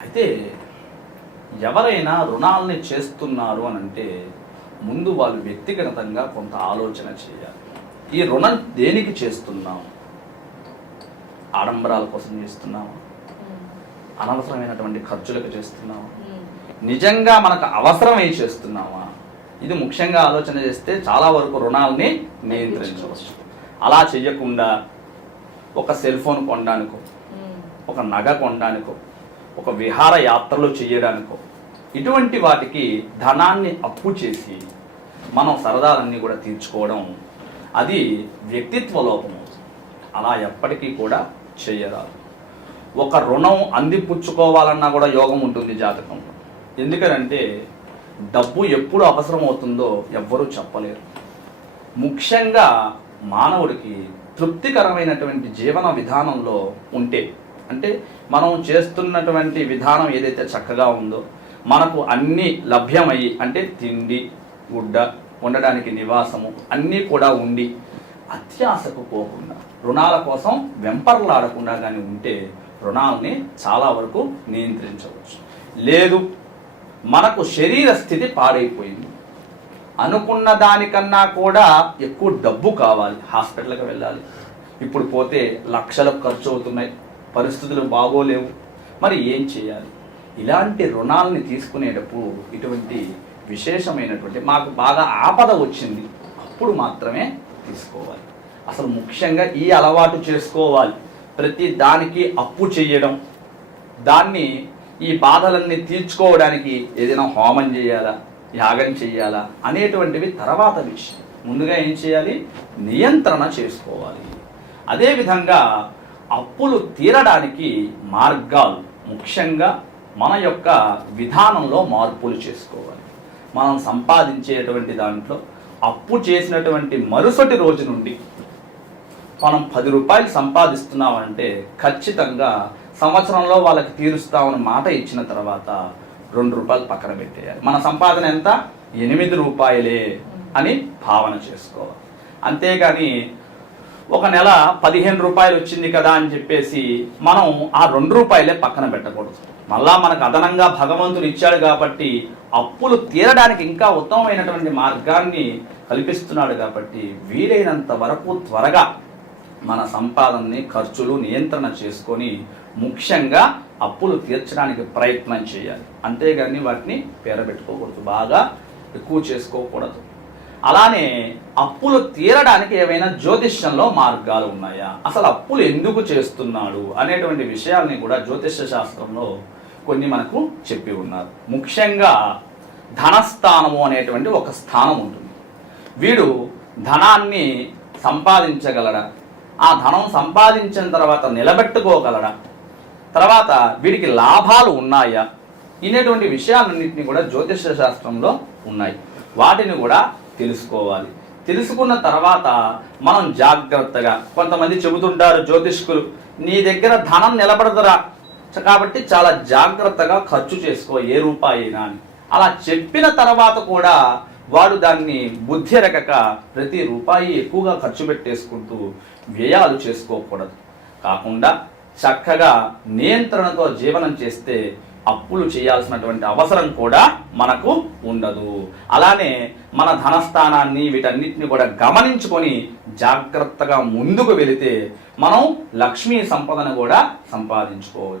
అయితే ఎవరైనా రుణాలని చేస్తున్నారు అని అంటే ముందు వాళ్ళు వ్యక్తిగతంగా కొంత ఆలోచన చేయాలి. ఈ రుణం దేనికి చేస్తున్నాం? ఆడంబరాల కోసం చేస్తున్నాము? అనవసరమైనటువంటి ఖర్చులకు చేస్తున్నాము? నిజంగా మనకు అవసరమై చేస్తున్నామా? ఇది ముఖ్యంగా ఆలోచన చేస్తే చాలా వరకు రుణాలని నియంత్రించవచ్చు. అలా చెయ్యకుండా ఒక సెల్ ఫోన్ కొనడానికో ఒక నగ కొనడానికో ఒక విహార యాత్రలు చేయడానికో. ఇటువంటి వాటికి ధనాన్ని అప్పు చేసి మనం సరదాలన్నీ కూడా తీర్చుకోవడం అది వ్యక్తిత్వ లోపం. అలా ఎప్పటికీ కూడా చేయరాదు. ఒక రుణం అందిపుచ్చుకోవాలన్నా కూడా యోగం ఉంటుంది జాతకం ఎందుకనంటే డబ్బు ఎప్పుడు అవసరం అవుతుందో ఎవ్వరూ చెప్పలేరు. ముఖ్యంగా మానవుడికి తృప్తికరమైనటువంటి జీవన విధానంలో ఉంటే అంటే మనం చేస్తున్నటువంటి విధానం ఏదైతే చక్కగా ఉందో మనకు అన్నీ లభ్యమయ్యి అంటే తిండి గుడ్డ ఉండడానికి నివాసము అన్నీ కూడా ఉండి అత్యాశకు పోకుండా రుణాల కోసం వెంపర్లాడకుండా కానీ ఉంటే రుణాలని చాలా వరకు నియంత్రించవచ్చు. లేదు మనకు శరీర స్థితి పాడైపోయింది. అనుకున్న దానికన్నా కూడా ఎక్కువ డబ్బు కావాలి హాస్పిటల్కి వెళ్ళాలి. ఇప్పుడు పోతే లక్షలకు ఖర్చు అవుతున్నాయి. పరిస్థితులు బాగోలేవు. మరి ఏం చేయాలి? ఇలాంటి రుణాలని తీసుకునేటప్పుడు ఇటువంటి విశేషమైనటువంటి మాకు బాగా ఆపద వచ్చింది. అప్పుడు మాత్రమే తీసుకోవాలి. అసలు ముఖ్యంగా ఈ అలవాటు చేసుకోవాలి. ప్రతి దానికి అప్పు చేయడం. దాన్ని ఈ బాధలన్నీ తీర్చుకోవడానికి ఏదైనా హోమం చేయాలా? యాగం చేయాలా? అనేటువంటివి తర్వాత విషయం. ముందుగా ఏం చేయాలి? నియంత్రణ చేసుకోవాలి. అదేవిధంగా అప్పులు తీరడానికి మార్గాలు ముఖ్యంగా మన యొక్క విధానంలో మార్పులు చేసుకోవాలి. మనం సంపాదించేటువంటి దాంట్లో అప్పు చేసినటువంటి మరుసటి రోజు నుండి మనం పది రూపాయలు సంపాదిస్తున్నామంటే ఖచ్చితంగా సంవత్సరంలో వాళ్ళకి తీరుస్తామని మాట ఇచ్చిన తర్వాత రెండు రూపాయలు పక్కన పెట్టేయాలి. మన సంపాదన ఎంత? ఎనిమిది రూపాయలే అని భావన చేసుకోవాలి. అంతేగాని ఒక నెల పదిహేను రూపాయలు వచ్చింది కదా అని చెప్పేసి మనం ఆ రెండు రూపాయలే పక్కన పెట్టకూడదు. మళ్ళా మనకు అదనంగా భగవంతుడు ఇచ్చాడు కాబట్టి అప్పులు తీరడానికి ఇంకా ఉత్తమమైనటువంటి మార్గాన్ని కల్పిస్తున్నాడు కాబట్టి వీలైనంత వరకు త్వరగా మన సంపాదనని ఖర్చులు నియంత్రణ చేసుకొని ముఖ్యంగా అప్పులు తీర్చడానికి ప్రయత్నం చేయాలి. అంతేగాని వాటిని పేరబెట్టుకోకూడదు. బాగా ఎక్కువ చేసుకోకూడదు. అలానే అప్పులు తీరడానికి ఏవైనా జ్యోతిష్యంలో మార్గాలు ఉన్నాయా? అసలు అప్పులు ఎందుకు చేస్తున్నాడు అనేటువంటి విషయాల్ని కూడా జ్యోతిష్య శాస్త్రంలో కొన్ని మనకు చెప్పి ఉన్నారు. ముఖ్యంగా ధనస్థానము అనేటువంటి ఒక స్థానం ఉంటుంది. వీడు ధనాన్ని సంపాదించగలడా? ఆ ధనం సంపాదించిన తర్వాత నిలబెట్టుకోగలడా? తర్వాత వీడికి లాభాలు ఉన్నాయా? ఇనేటువంటి విషయాలన్నింటినీ కూడా జ్యోతిష శాస్త్రంలో ఉన్నాయి. వాటిని కూడా తెలుసుకోవాలి. తెలుసుకున్న తర్వాత మనం జాగ్రత్తగా కొంతమంది చెబుతుంటారు జ్యోతిష్కులు నీ దగ్గర ధనం నిలబడదురా. కాబట్టి చాలా జాగ్రత్తగా ఖర్చు చేసుకో ఏ రూపాయి అయినా అని. అలా చెప్పిన తర్వాత కూడా వాడు దాన్ని బుద్ధి ఎరగక ప్రతి రూపాయి ఎక్కువగా ఖర్చు పెట్టేసుకుంటూ వ్యయాలు చేసుకోకూడదు. కాకుండా చక్కగా నియంత్రణతో జీవనం చేస్తే అప్పులు చేయాల్సినటువంటి అవసరం కూడా మనకు ఉండదు. అలానే మన ధనస్థానాన్ని వీటన్నిటిని కూడా గమనించుకొని జాగ్రత్తగా ముందుకు వెళితే మనం లక్ష్మీ సంపదను కూడా సంపాదించుకోవచ్చు.